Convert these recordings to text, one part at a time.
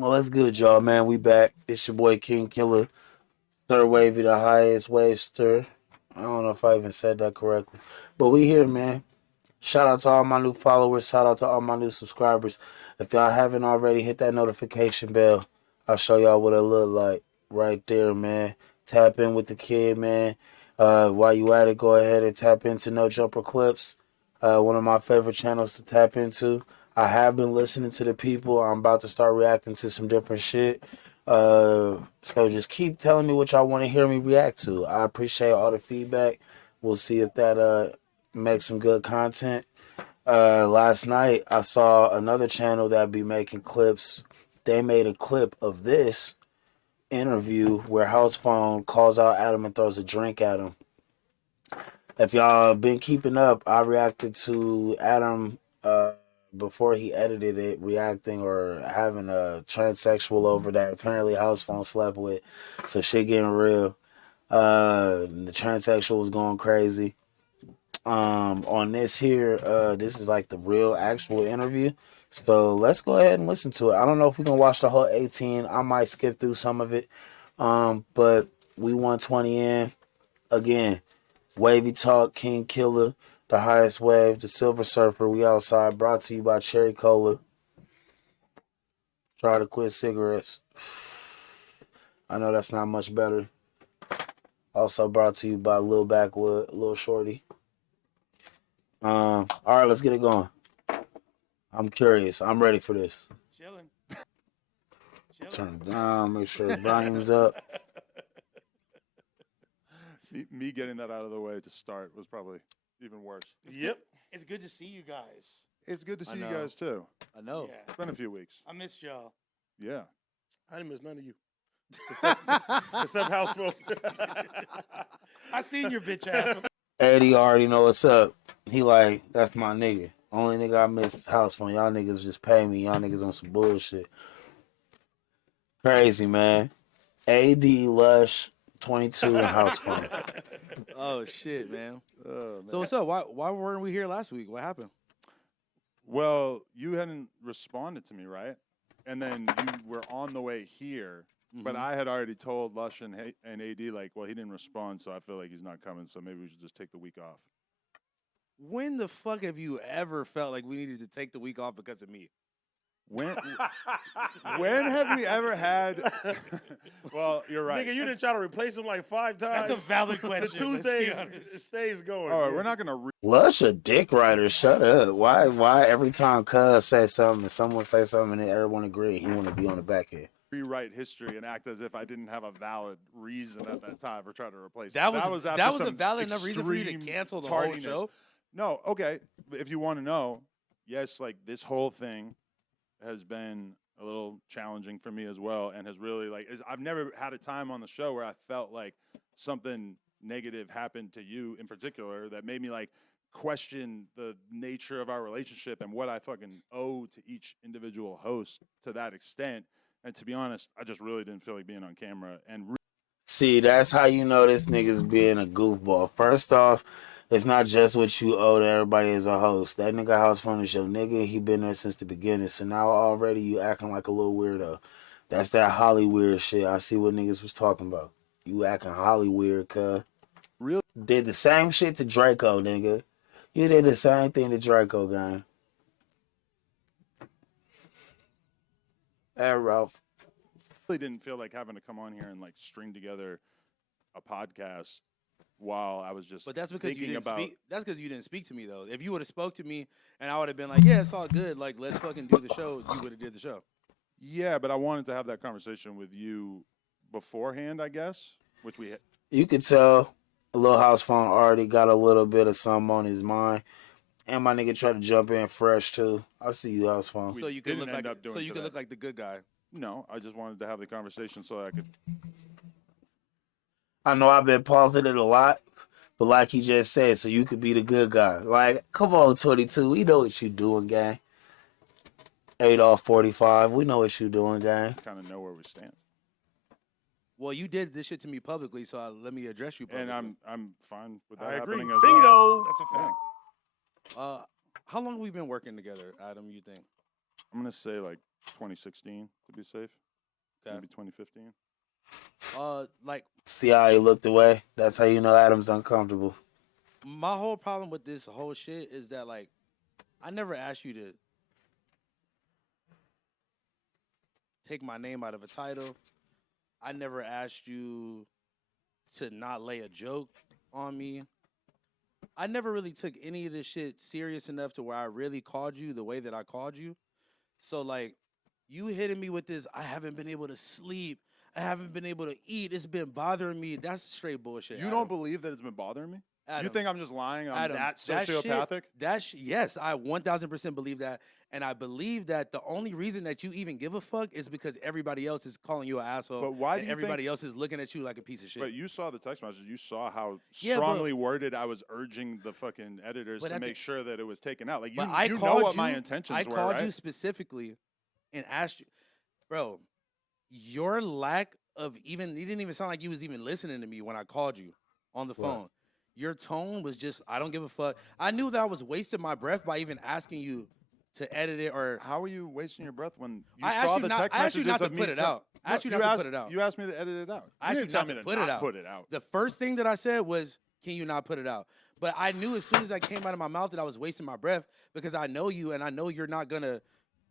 Well, that's good, y'all, man. We back. It's your boy King Killer, Sir Wavy, the highest wave stir. I don't know if I even said that correctly, but we here, man. Shout out to all my new followers. Shout out to all my new subscribers. If y'all haven't already, hit that notification bell. I'll show y'all what it look like right there, man. Tap in with the kid, man. While you at it, go ahead and tap into No Jumper Clips. One of my favorite channels to tap into. I have been listening to the people. I'm about to start reacting to some different shit. So just keep telling me what y'all want to hear me react to. I appreciate all the feedback. We'll see if that make some good content. Last night I saw another channel that be making clips. They made a clip of this interview where House Phone calls out Adam and throws a drink at him. If y'all been keeping up, I reacted to Adam before he edited it, reacting or having a transsexual over that apparently House Phone slept with. So shit getting real. The transsexual was going crazy. On this here, this is like the real actual interview. So let's go ahead and listen to it. I don't know if we can watch the whole 18. I might skip through some of it. But we 120 in. Again, Wavy Talk, King Killer, the highest wave, the Silver Surfer. We outside. Brought to you by Cherry Cola. Try to quit cigarettes. I know that's not much better. Also brought to you by Lil Backwood, Lil Shorty. All right, let's get it going. I'm curious. I'm ready for this. Chilling. Turn it down. Make sure the volume's up. Me getting that out of the way to start was probably even worse. It's good to see you guys. It's good to see you guys too. I know. Yeah. It's been a few weeks. I missed y'all. Yeah. I didn't miss none of you. Except house phone. I seen your bitch ass. Eddie already know what's up. He like, that's my nigga. Only nigga I miss is House Phone. Y'all niggas just pay me. Y'all niggas on some bullshit. Crazy, man. AD, Lush, 22, and House Phone. Oh shit, man. Man. So what's up? Why weren't we here last week? What happened? Well, you hadn't responded to me, right? And then you were on the way here, but I had already told Lush and AD, like, well, he didn't respond, so I feel like he's not coming, so maybe we should just take the week off. When the fuck have you ever felt like we needed to take the week off because of me? When have we ever had? Well, you're right. Nigga, you didn't try to replace him like 5 times. That's a valid question. The Tuesdays stays going. All right, we're not gonna. Lush a dick writer. Shut up. Why every time Cuz say something and someone say something and everyone agree, he want to be on the back end? Rewrite history and act as if I didn't have a valid reason at that time for trying to replace That him. was after a some valid enough reason for you to extreme cancel the whole tardiness. show. No, okay. If you want to know, yes, like this whole thing has been a little challenging for me as well, and has really I've never had a time on the show where I felt like something negative happened to you in particular that made me like question the nature of our relationship and what I fucking owe to each individual host to that extent. And to be honest, I just really didn't feel like being on camera. And See, that's how you know this nigga's being a goofball. First off, it's not just what you owe to everybody as a host. That nigga House Phone is your nigga. He been there since the beginning. So now already you acting like a little weirdo. That's that Holly weird shit. I see what niggas was talking about. You acting Holly weird, cuz. really, Did the same shit to Draco, nigga. You did the same thing to Draco, gang. Hey, Ralph. really didn't feel like having to come on here and like string together a podcast while I was just. But that's because you thinking didn't about. speak. That's because you didn't speak to me though. If you would have spoke to me and I would have been like, yeah, it's all good. Like, let's fucking do the show. You would have did the show. Yeah, but I wanted to have that conversation with you beforehand, I guess, which we. You could tell Lil House Phone already got a little bit of something on his mind. And my nigga tried to jump in fresh too. I see you, House Phone. So you could didn't look end like up doing so you to could that. look like the good guy. No, I just wanted to have the conversation so I could. I know I've been pausing it a lot, but like he just said, so you could be the good guy. Like, come on, 22. We know what you doing, gang. 8 off 45. We know what you doing, gang. Kind of know where we stand. Well, you did this shit to me publicly, so let me address you publicly. And I'm fine with that I agree. happening as Bingo. well. That's a fact. How long have we been working together, Adam, you think? I'm gonna say like 2016 to be safe. Okay. Maybe 2015. Like See how he looked away? That's how you know Adam's uncomfortable. my whole problem with this whole shit is that like I never asked you to take my name out of a title. I never asked you to not lay a joke on me. I never really took any of this shit serious enough to where I really called you the way that I called you. So like you hitting me with this, I haven't been able to sleep. I haven't been able to eat. It's been bothering me. That's straight bullshit. You Adam. don't believe that it's been bothering me? Adam, You think I'm just lying? I'm Adam, that shit- sociopathic? yes, I 1000% believe that. And I believe that the only reason that you even give a fuck is because everybody else is calling you an asshole. But why do and you everybody think, else is looking at you like a piece of shit? But you saw the text message. You saw how Yeah, but- strongly worded I was urging the fucking editors But to at the- make sure that it was taken out. Like, But you, I you know called what my you- intentions I were, called right? you specifically and asked you, bro, your lack of even, you didn't even sound like you was even listening to me when I called you on the Right. phone. Your tone was just, I don't give a fuck. I knew that I was wasting my breath by even asking you to edit it or. How are you wasting your breath when you I asked saw you the not- text I asked you messages not to of me put it out. I asked you not to put it out. You asked me to edit it out. I asked You you didn't tell not me to to put it not out. put it out. The first thing that I said was, can you not put it out? But I knew as soon as that came out of my mouth that I was wasting my breath because I know you and I know you're not gonna,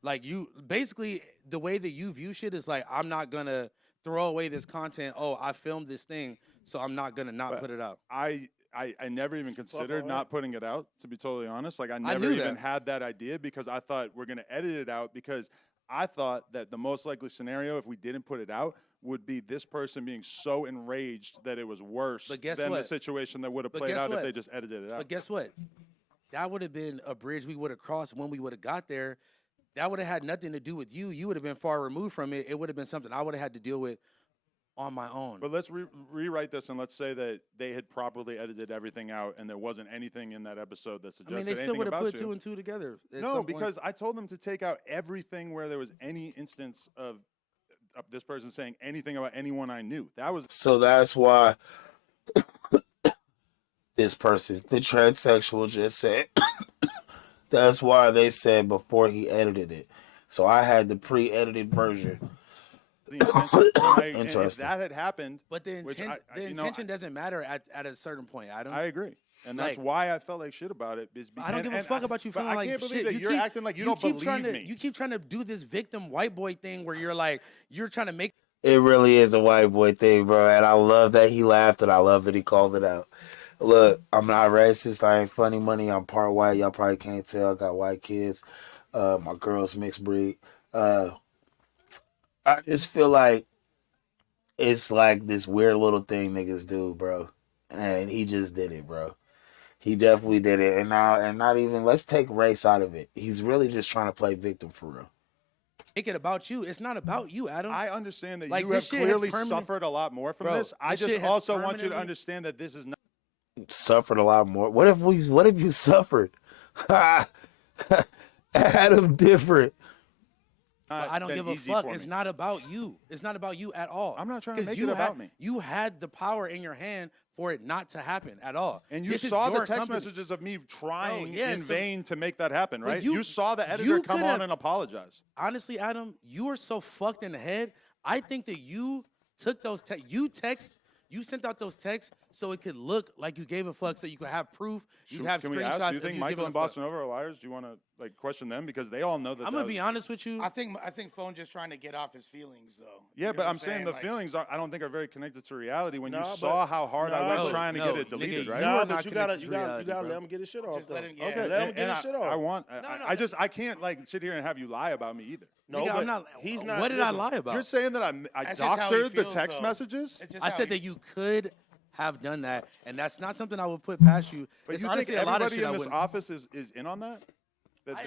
like, you basically the way that you view shit is like, I'm not gonna throw away this content. Oh, I filmed this thing, so I'm not gonna not But put it out. I never even considered all not putting it out, to be totally honest. Like, I never knew even that. had that idea because I thought we're going to edit it out because I thought that the most likely scenario if we didn't put it out would be this person being so enraged that it was worse But guess than the what? situation that would have But played guess out if what? they just edited it out. But guess what? That would have been a bridge we would have crossed when we would have got there. That would have had nothing to do with you. You would have been far removed from it. It would have been something I would have had to deal with on my own. But let's rewrite this and let's say that they had properly edited everything out and there wasn't anything in that episode that I suggested mean, they still anything would have about put you. 2 and 2 together. at No, some point. because I told them to take out everything where there was any instance of this person saying anything about anyone I knew. That was So that's why this person, the transsexual, just said that's why they said before he edited it. So I had the pre-edited version. the intention. And if Interesting. that had happened, But the which intent, I- you know, intention doesn't matter at a certain point. I don't. I agree. And that's Like- why I felt like shit about it. Is because, I don't give a fuck about you but feeling I like can't believe shit. that You you're keep- acting like you don't keep believe trying to, me. You keep trying to do this victim white boy thing where you're like you're trying to make. It really is a white boy thing, bro. And I love that he laughed and I love that he called it out. Look, I'm not racist. I ain't funny money. I'm part white. Y'all probably can't tell. I got white kids. My girl's mixed breed. I just feel like it's like this weird little thing niggas do, bro. And he just did it, bro. He definitely did it. And now, and not even, let's take race out of it. He's really just trying to play victim for real. Make it about you. It's not about you, Adam. I understand that Like, you have this shit has clearly permanent- suffered a lot more from Bro, this. I this just shit has also want you to permanently- understand that this is not. Suffered a lot more. What if you suffered? Adam different. But I don't been give a easy fuck. for It's me. not about you. It's not about you at all. I'm not trying to 'Cause make you it about had- me. You had the power in your hand for it not to happen at all. And you This is saw the your text company. messages of me trying yeah, in so- vain to make that happen, But right? you- You saw the editor you come could on have- and apologize. Honestly, Adam, you are so fucked in the head. I think that you took those you sent out those texts so it could look like you gave a fuck, so you could have proof. You could have Can we screenshots. ask? Do you of think giving Michael a and fuck. Boston Over are liars? Do you want to like question them because they all know that? I'm that gonna be honest with you. I think Phone just trying to get off his feelings though. You Yeah, know but what I'm saying the Like, feelings I don't think are very connected to reality. When you No, saw but- how hard I no, went no, trying to no, get it nigga, deleted, you right? are Nah, not but you gotta, connected to you gotta, reality, you gotta bro. let him get his shit off. Just let though. him- yeah. Okay, And- let him get his shit off. I want. no, I just I can't like sit here and have you lie about me either. No, Nigga, but I'm not. he's not. What did I listen, lie about? You're saying that I That's just how he doctored the feels, text though. messages? It's just I how said he- that you could have done that, and that's not something I would put past you. But It's you think honestly a lot of everybody shit in I this wouldn't. office is in on that?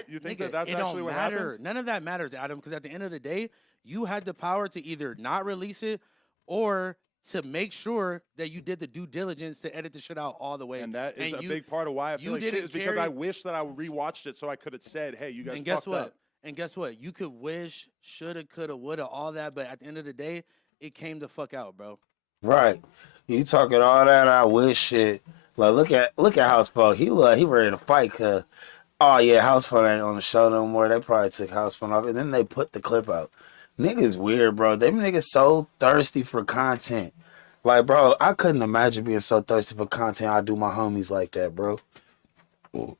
You think Nigga, that's it actually don't what matter. happened? None of that matters, Adam, because at the end of the day, you had the power to either not release it or to make sure that you did the due diligence to edit the shit out all the way. And that is a you- big part of why I feel you like shit didn't is because I carry- wish that I rewatched it so I could have said, "Hey, you guys And guess fucked what? up." And guess what? You could wish, shoulda, coulda, woulda, all that, but at the end of the day, it came the fuck out, bro. Right. You talking all that I wish shit. Like look at how spoke. He ready to fight, cuz Oh yeah, House Fun ain't on the show no more. They probably took House Fun off, and then they put the clip out. Niggas weird, bro. Them niggas so thirsty for content. Like, bro, I couldn't imagine being so thirsty for content. I do my homies like that, bro.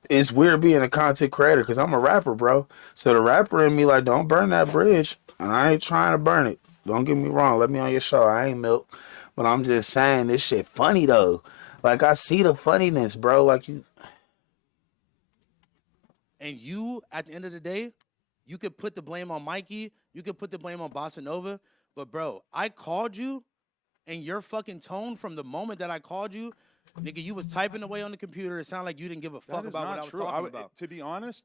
It's weird being a content creator because I'm a rapper, bro. So the rapper in me, like, don't burn that bridge, and I ain't trying to burn it. Don't get me wrong. Let me on your show. I ain't milk, but I'm just saying this shit funny though. Like I see the funniness, bro. Like you, And you, at the end of the day, you could put the blame on Mikey. You could put the blame on Bossa Nova. But, bro, I called you, and your fucking tone from the moment that I called you, nigga, you was typing away on the computer. It sounded like you didn't give a fuck That is about what not I was true. talking about. To be honest,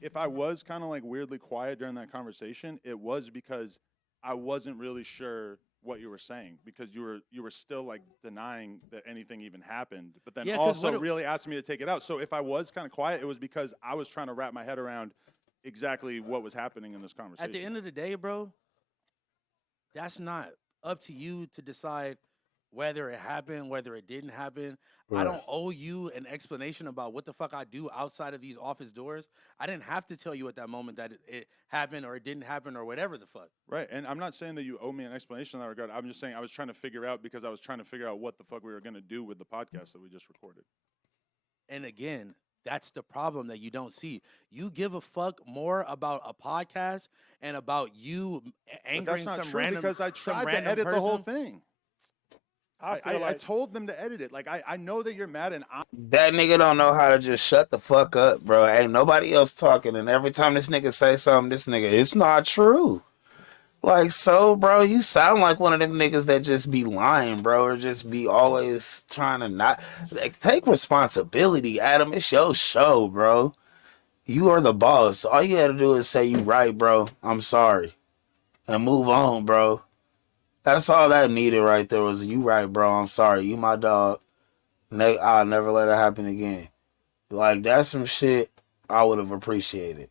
if I was kind of like weirdly quiet during that conversation, it was because I wasn't really sure what you were saying because you were still like denying that anything even happened, but then Yeah, 'cause also what really asking me to take it out. So if I was kind of quiet, it was because I was trying to wrap my head around exactly what was happening in this conversation. At the end of the day, bro, that's not up to you to decide whether it happened, whether it didn't happen. I right. don't owe you an explanation about what the fuck I do outside of these office doors. I didn't have to tell you at that moment that it happened or it didn't happen or whatever the fuck. Right, and I'm not saying that you owe me an explanation in that regard. I'm just saying I was trying to figure out because I was trying to figure out what the fuck we were going to do with the podcast that we just recorded. And again, that's the problem that you don't see. You give a fuck more about a podcast and about you But angering that's not some true random because I some tried to random edit the whole person. thing. I feel I like told them to edit it. Like I know that you're mad, and I'm That nigga don't know how to just shut the fuck up, bro. Ain't nobody else talking, and every time this nigga say something, this nigga, it's not true. Like, so, bro, you sound like one of them niggas that just be lying, bro, or just be always trying to not like, take responsibility, Adam. It's your show, bro. You are the boss. All you had to do is say you right, bro. I'm sorry, and move on, bro. That's all that needed right there was you right, bro. I'm sorry. You my dog. I'll never let it happen again. Like that's some shit I would have appreciated.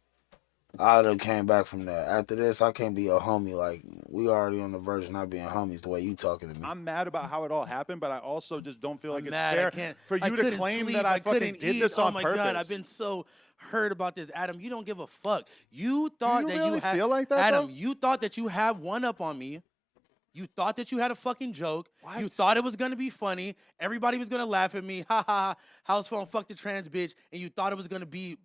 I would have came back from that. After this, I can't be a homie. Like we already on the verge of not being homies the way you talking to me. I'm mad about how it all happened, but I also just don't feel like I'm it's mad. fair I can't. for I you to couldn't claim sleep. that I fucking couldn't did eat. this Oh on my purpose. god, I've been so hurt about this, Adam. You don't give a fuck. You thought you that really you had feel like that, Adam. though? You thought that you had one up on me. You thought that you had a fucking joke. You What? thought it was gonna be funny. Everybody was gonna laugh at me. Ha ha. House phone, fuck the trans bitch. And you thought it was gonna be.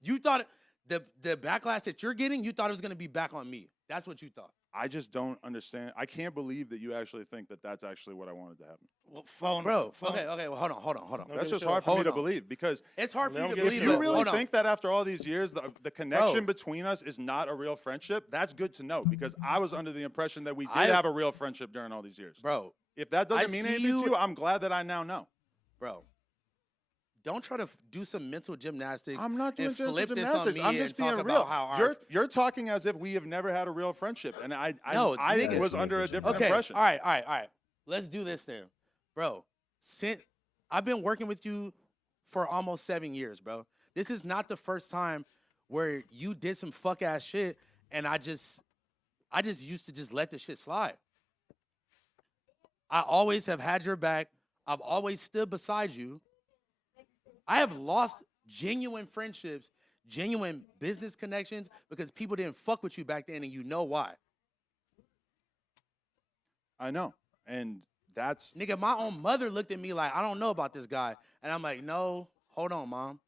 You thought the backlash that you're getting. You thought it was gonna be back on me. That's what you thought. I just don't understand. I can't believe that you actually think that that's actually what I wanted to happen. Well, phone, Bro, phone. okay, well, hold on. No, That's give just it to hard for him. me to Hold on. believe because It's hard for Let you him to give it believe if to you it. really Hold on. think that after all these years, the connection Bro. between us is not a real friendship, that's good to know because I was under the impression that we did I- have a real friendship during all these years. Bro, If that I doesn't mean see anything to you- you, I'm glad that I now know. bro, don't try to do some mental gymnastics. I'm not doing and flip this gymnastics. on me I'm and just being talk real. about how our You're talking as if we have never had a real friendship, and I No, I niggas. was under a different okay. impression. All right. Let's do this then, bro. Since I've been working with you for almost 7 years, bro. This is not the first time where you did some fuck ass shit, and I just used to just let the shit slide. I always have had your back. I've always stood beside you. I have lost genuine friendships, genuine business connections because people didn't fuck with you back then, and you know why. I know, and that's Nigga, my own mother looked at me like, I don't know about this guy. And I'm like, no, hold on, mom.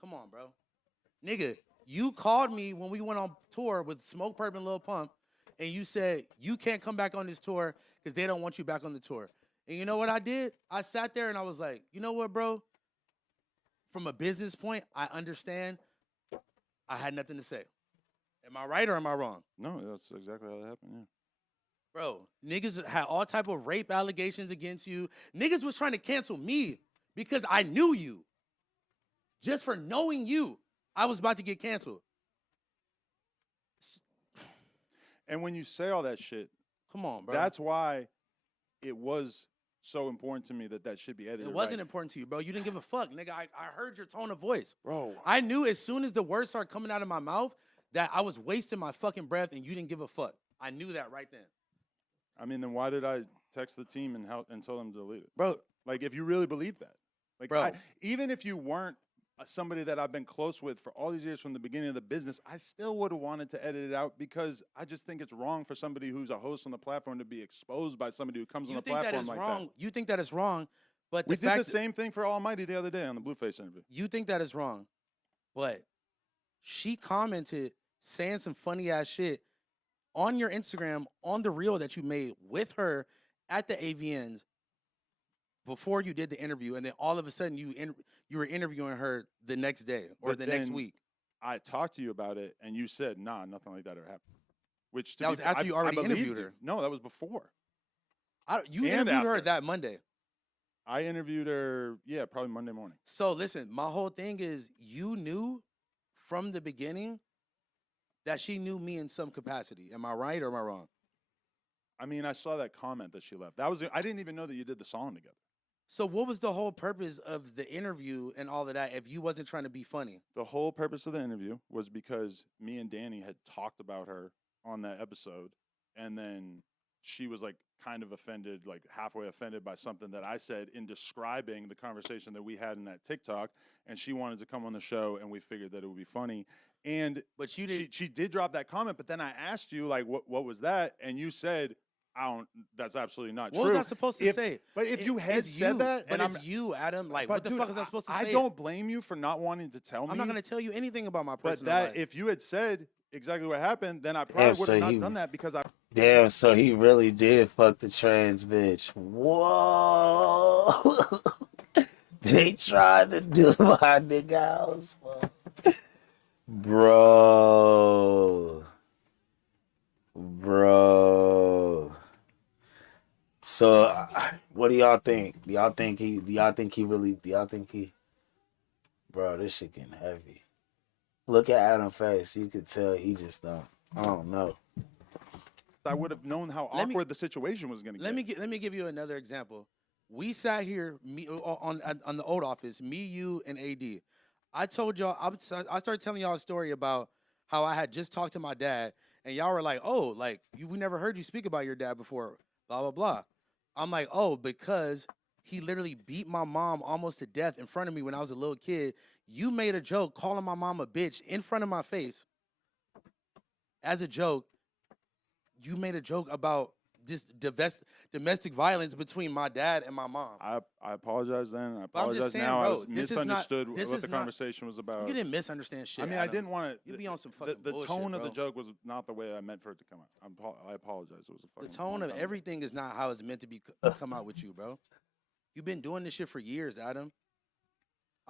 Come on, bro. Nigga, you called me when we went on tour with Smoke Perp and Lil Pump, and you said, you can't come back on this tour because they don't want you back on the tour. And you know what I did? I sat there and I was like, you know what, bro? From a business point, I understand. I had nothing to say. Am I right or am I wrong? no, that's exactly how that happened. Yeah. Bro, niggas had all type of rape allegations against you. Niggas was trying to cancel me because I knew you. Just for knowing you, I was about to get canceled. And when you say all that shit, Come on, bro. that's why it was so important to me that should be edited. It wasn't right. important to you, bro. You didn't give a fuck, nigga. I heard your tone of voice. Bro. I knew as soon as the words started coming out of my mouth that I was wasting my fucking breath and you didn't give a fuck. I knew that right then. I mean, then why did I text the team and tell them to delete it? Bro, Like, if you really believe that, like, Bro. even if you weren't somebody that I've been close with for all these years from the beginning of the business, I still would have wanted to edit it out because I just think it's wrong for somebody who's a host on the platform to be exposed by somebody who comes on You the think that platform is like wrong? that. You think that is wrong? But We the did fact the same thing for Almighty the other day on the Blueface interview. you think that is wrong, but she commented saying some funny ass shit on your Instagram on the reel that you made with her at the AVNs before you did the interview, and then all of a sudden you were interviewing her the next day or But the next then week. I talked to you about it, and you said, "Nah, nothing like that ever happened." Which to That be was fair, after you already believed interviewed you. her. No, that was before. You And interviewed her after. that Monday. I interviewed her, yeah, probably Monday morning. So listen, my whole thing is you knew from the beginning that she knew me in some capacity. Am I right or am I wrong? I mean, I saw that comment that she left. That was I didn't even know that you did the song together. So what was the whole purpose of the interview and all of that if you wasn't trying to be funny? The whole purpose of the interview was because me and Danny had talked about her on that episode, and then she was like kind of offended, like halfway offended by something that I said in describing the conversation that we had in that TikTok, and she wanted to come on the show, and we figured that it would be funny. And But you did she did drop that comment, but then I asked you like what was that, and you said, that's absolutely not what true. was I supposed to say? But if you had It's said you, that, but and it's you, Adam. Like, but what the dude, fuck is I supposed to say? I don't blame you for not wanting to tell me. I'm not gonna tell you anything about my But personal that life. if you had said exactly what happened, then I probably would so have not he- done that because I Damn, so he really did fuck the trans bitch. Whoa. They tried to do my nigga house, bro. Bro. So, what do y'all think? Do y'all think he bro, this shit getting heavy. Look at Adam's face. You could tell he just don't. I don't know. would have known how Let me- awkward the situation was going to get. Let me give you another example. We sat here on the old office, me, you, and AD. I told y'all I started telling y'all a story about how I had just talked to my dad, and y'all were like, "Oh, like we never heard you speak about your dad before." Blah blah blah. I'm like, "Oh, because he literally beat my mom almost to death in front of me when I was a little kid. You made a joke calling my mom a bitch in front of my face as a joke. You made a joke about this domestic violence between my dad and my mom. I apologize then. I But I'm just apologize saying, now. bro, I was this is not- misunderstood this what is the not- conversation was about. You didn't misunderstand shit. I mean, I Adam. didn't want to. You be on some fucking the bullshit, tone of the bro. joke was not the way I meant for it to come out. I apologize. It was a fucking The tone long of time ago. everything is not how it's meant to be come out with you, bro. You've been doing this shit for years, Adam.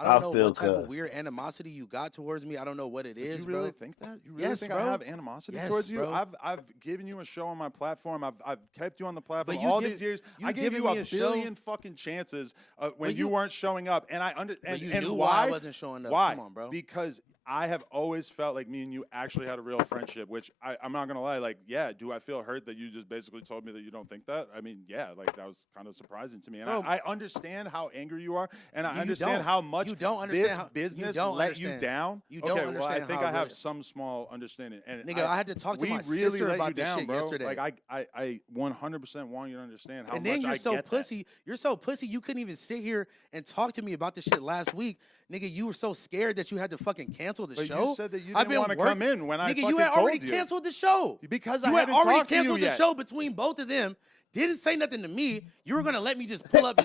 I I don't know feel what type of cussed. weird animosity you got towards me. I don't know what it But is, you really bro. think that? You really Yes, think bro. I have animosity Yes, towards you? bro. I've given you a show on my platform. I've kept you on the platform But you all give- these years. you I gave giving you me a a show- billion fucking chances when But you you- weren't showing up, and But you and knew why why I wasn't showing up. Why? Come on, bro. Because I have always felt like me and you actually had a real friendship, which I'm not gonna lie. Like, yeah, do I feel hurt that you just basically told me that you don't think that? I mean, yeah, like that was kind of surprising to me, and Bro, I understand how angry you are, and I You understand don't. how much You don't understand this how- you business don't let understand. you down. You don't okay, well, I understand think how I have really- some small understanding. And Nigga, I had to talk to we my really sister let about you this down, shit bro. yesterday. Like I 100% want you to understand how And much then you're I so get that. pussy. You're so pussy. You couldn't even sit here and talk to me about this shit last week, nigga. You were so scared that you had to fucking cancel the But show. you said that you I've didn't been want to come in when I Nigga, fucking you had already told you. canceled the show Because you I had hadn't already talked to you canceled the yet. show between both of them. Didn't say nothing to me. You were gonna let me just pull up,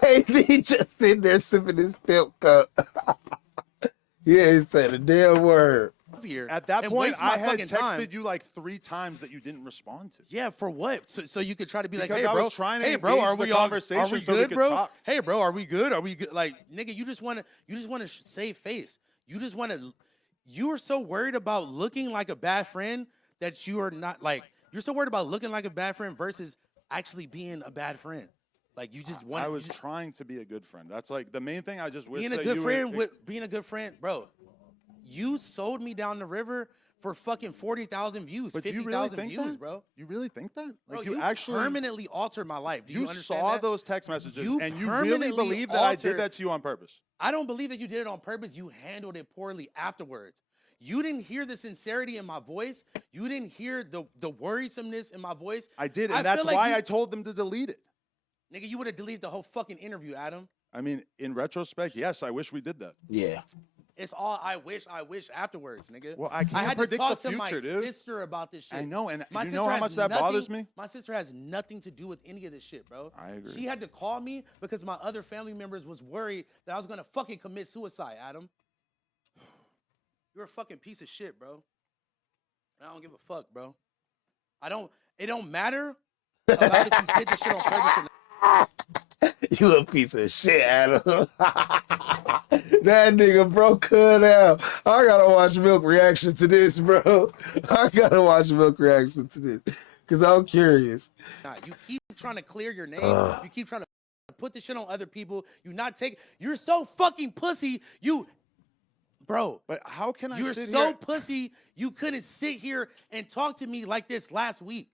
Hey, he just sitting there sipping his pimp cup. Yeah, he said a damn word. here At that and point, waste my I had fucking texted time. you like 3 times that you didn't respond to. Yeah, for what? So you could try to be like, Because hey, I bro, was trying to hey, bro, engage are the we all, are conversation we so we good, could bro? talk. Hey, bro, are we good? Are we good? Like, nigga, you just want to save face. You just want to. You are so worried about looking like a bad friend that you are not like. You're so worried about looking like a bad friend versus actually being a bad friend. Like you just want. I was trying to be a good friend. That's like the main thing. I just wish being a that good you friend would, with being a good friend, bro. You sold me down the river for fucking 40,000 views, But do you really 50,000 think views, that? bro. You really think that? Bro, Like you actually permanently altered my life. Do you, you understand saw that? those text messages You and you really permanently believe that I did altered- that to you on purpose. I don't believe that you did it on purpose. You handled it poorly afterwards. You didn't hear the sincerity in my voice. You didn't hear the worrisomeness in my voice. I did, I and that's feel like why you- I told them to delete it. Nigga, you would have deleted the whole fucking interview, Adam. I mean, in retrospect, yes, I wish we did that. Yeah. It's all I wish afterwards, nigga. Well, I I can't had predict to talk the to my future, dude. sister about this shit. I know, and My you know sister how has much that bothers nothing- me? My sister has nothing to do with any of this shit, bro. I agree. She had to call me because my other family members was worried that I was gonna fucking commit suicide, Adam. You're a fucking piece of shit, bro. And I don't give a fuck, bro. It don't matter about if you did this shit on purpose or not. You a piece of shit, Adam. That nigga broke cut out. I gotta watch Milk reaction to this, bro. I gotta watch Milk reaction to this. Cause I'm curious. You keep trying to clear your name. You keep trying to put this shit on other people. You're so fucking pussy. Bro. But how can I You're sit so here? pussy. You couldn't sit here and talk to me like this last week.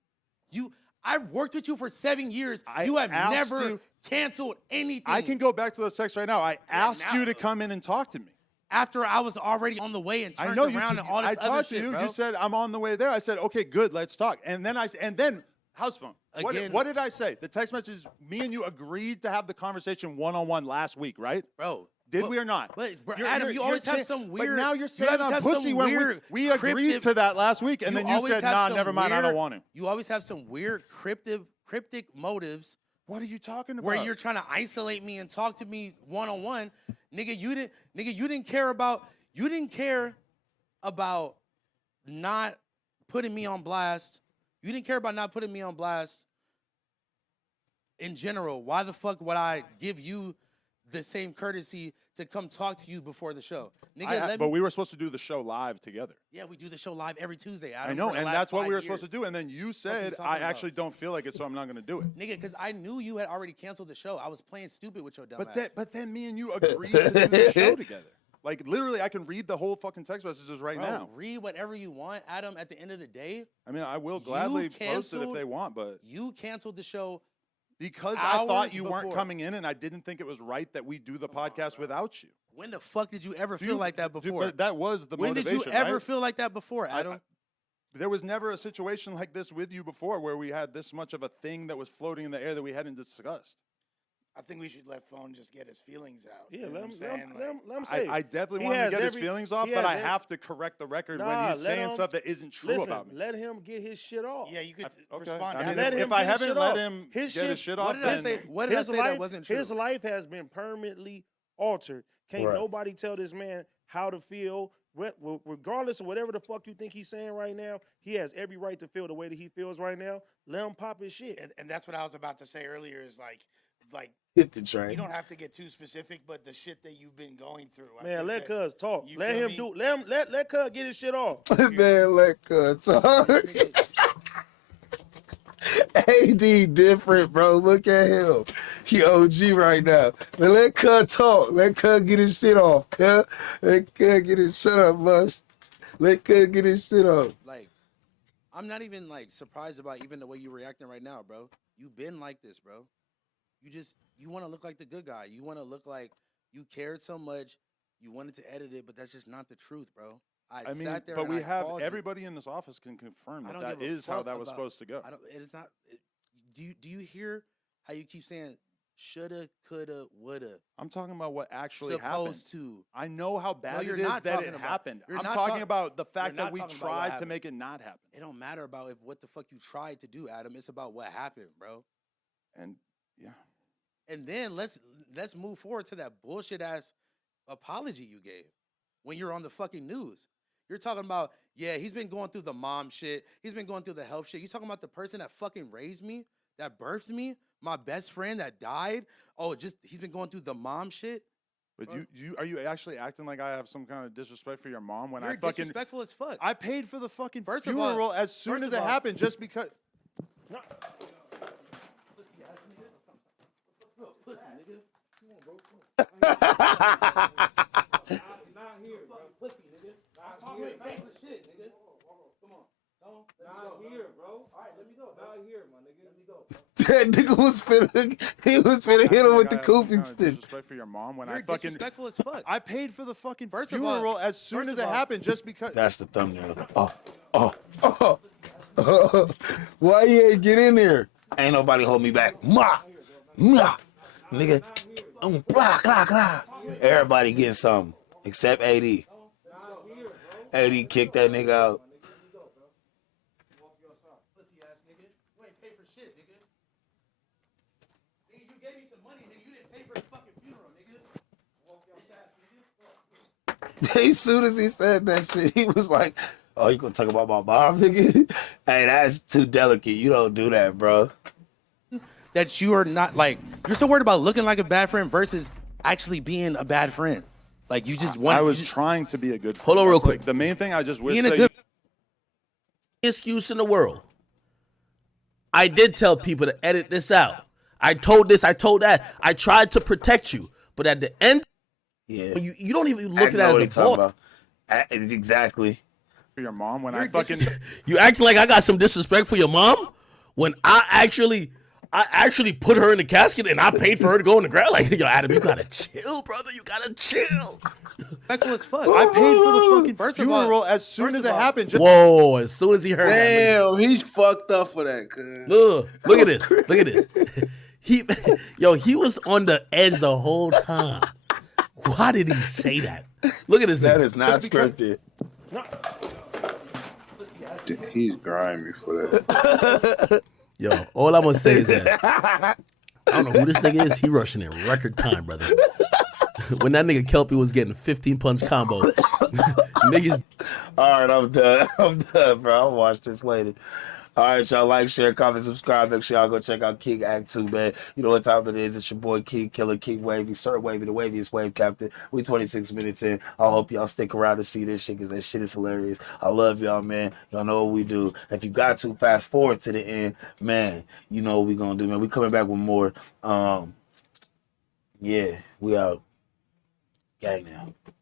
I've worked with you for 7 years. You have asked never you- canceled anything. I can go back to those texts right now. I asked now- you to come in and talk to me. After I was already on the way and turned I know you. around and all this I other talked to shit, you. bro. You said I'm on the way there. I said okay, good. Let's talk. And then house phone. Again- What did I say? The text message. Me and you agreed to have the conversation one-on-one last week, right? Bro. Did we or not? But bro, You're- Adam, you're- you always you're have saying- some weird. But now you're you saying always I'm have pussy some when weird we agreed cryptic- to that last week, and then you always said, have nah, some never mind, I don't weird- want to. You always have some weird cryptic motives What are you talking about? where you're trying to isolate me and talk to me one-on-one. Nigga, you didn't care about not putting me on blast. You didn't care about not putting me on blast in general. Why the fuck would I give you the same courtesy to come talk to you before the show? Nigga, But we were supposed to do the show live together. Yeah, we do the show live every Tuesday, Adam, I know, for the and last that's what 5 we were supposed to years. do. And then you you said, talking I about? actually don't feel like it, so I'm not going to do it. Nigga, because I knew you had already canceled the show. I was playing stupid with your dumb ass. But then me and you agreed to do the show together. Like, literally, I can read the whole fucking text messages right Bro, now. read whatever you want, Adam. At the end of the day, I mean, I will gladly post it if canceled- they want, but you canceled the show. because I thought hours you weren't before. coming in and I didn't think it was right that we do the podcast without you. When the fuck did you ever Do feel you- like that dude, before? but that was the When did motivation, you ever right? feel like that before, Adam? There was never a situation like this with you before where we had this much of a thing that was floating in the air that we hadn't discussed. I think we should let Phone just get his feelings out. Yeah, You know let what I'm him saying? Like, say. I definitely He want him has to get his every- feelings off, he but has I every- have to correct the record when Nah, he's let saying him- stuff that isn't true Listen, about me. let him get his shit off. yeah, you could Okay. respond I to mean, let that. him if I get his haven't shit let off. him His get his shit- shit what off, did I then say? What did I His say life, that wasn't true? His life has been permanently altered. Can't Right. nobody tell this man how to feel. Regardless of whatever the fuck you think he's saying right now, he has every right to feel the way that he feels right now. Let him pop his shit. And that's what I was about to say earlier is like Hit the you train. don't have to get too specific, but the shit that you've been going through. I Man, think let that- Cuz talk. you Let feel him me? do. Let Cuz get his shit off. Man, let Cud talk. AD different, bro. Look at him. He OG right now. Man, let Cud talk. Let Cud get his shit off, Cud. Let Cud get his shut up, Lush. Let Cud get his shit off. Like, I'm not even like surprised about even the way you're reacting right now, bro. You've been like this, bro. You want to look like the good guy. You want to look like you cared so much. You wanted to edit it, but that's just not the truth, bro. I mean, sat there but and we I have called you. everybody in this office can confirm I that don't that give a is how fuck that was about- supposed to go. I don't. It is not. Do you hear how you keep saying shoulda, coulda, woulda? I'm talking about what actually happened. Supposed to. I know how bad you're it is not that talking it about- happened. you're I'm not talking talk- about the fact you're that we not talking about what tried to happened. make it not happen. It don't matter about what the fuck you tried to do, Adam. It's about what happened, bro. And yeah, And then let's move forward to that bullshit ass apology you gave when you're on the fucking news. You're talking about, yeah, he's been going through the mom shit. He's been going through the health shit. You talking about the person that fucking raised me, that birthed me, my best friend that died? Oh, just he's been going through the mom shit. but you are you actually acting like I have some kind of disrespect for your mom when You're I fucking disrespectful as fuck. I paid for the fucking First of all- funeral as soon first as of it all- happened just because. Pussy, nigga. Not here, bro. Pussy, nigga. Not Talk here. with gangster shit, nigga. Come on. Not here, bro. All right, let me go. Not here, my nigga. Let me go. That nigga was finna, he was finna hit him with the cooping stick. Disrespect for your mom when You're I fucking. disrespectful as fuck. I paid for the fucking First of all- funeral as soon first as of it all- happened just because. That's the thumbnail. Why you ain't get in there? Ain't nobody hold me back. Ma. Nigga. Blah, blah, blah. Everybody getting something except AD. AD kicked that nigga out. Pussy ass nigga. You ain't pay for shit, nigga. Nigga, you gave me some money, nigga. You didn't pay for the fucking funeral, nigga. Walk your ass, nigga. As soon as he said that shit, he was like, "Oh, you gonna talk about my mom, nigga? Hey, that's too delicate. You don't do that, bro." That you are not like you're so worried about looking like a bad friend versus actually being a bad friend. Like you just want. I was trying to be a good friend. Hold on real That's, like, quick. the main thing I just wish being a that good. Excuse in the world. I did tell people to edit this out. I told this, I told that. I tried to protect you. But at the end, Yeah, you don't even I look at know what that he as a talking boy. about. Exactly. for your mom when I fucking You acting like I got some disrespect for your mom when I actually put her in the casket and I paid for her to go in the ground. Like, yo, Adam, you gotta chill, brother. You gotta chill. Respectful as fuck. I paid for the fucking First of all- funeral as soon first as of it all- happened. Just Whoa, as soon as he heard that. Damn, he's fucked up for that, cuz. Look at this. Look at this. He was on the edge the whole time. Why did he say that? Look at this. That nigga. is not scripted. He's grimy for that. Yo, all I'm gonna say is that I don't know who this nigga is. He rushing in record time, brother. When that nigga Kelpie was getting 15 punch combo, niggas. All right, I'm done. I'm done, bro. I'll watch this later. All right, y'all like, share, comment, subscribe. Make sure y'all go check out King Act 2, man. You know what time it is. It's your boy King Killer, King Wavy, Sir Wavy, the waviest wave captain. We 26 minutes in. I hope y'all stick around to see this shit because that shit is hilarious. I love y'all, man. Y'all know what we do. If you got to fast forward to the end, man, you know what we gonna do, man. We coming back with more. Yeah, we out. Gang now.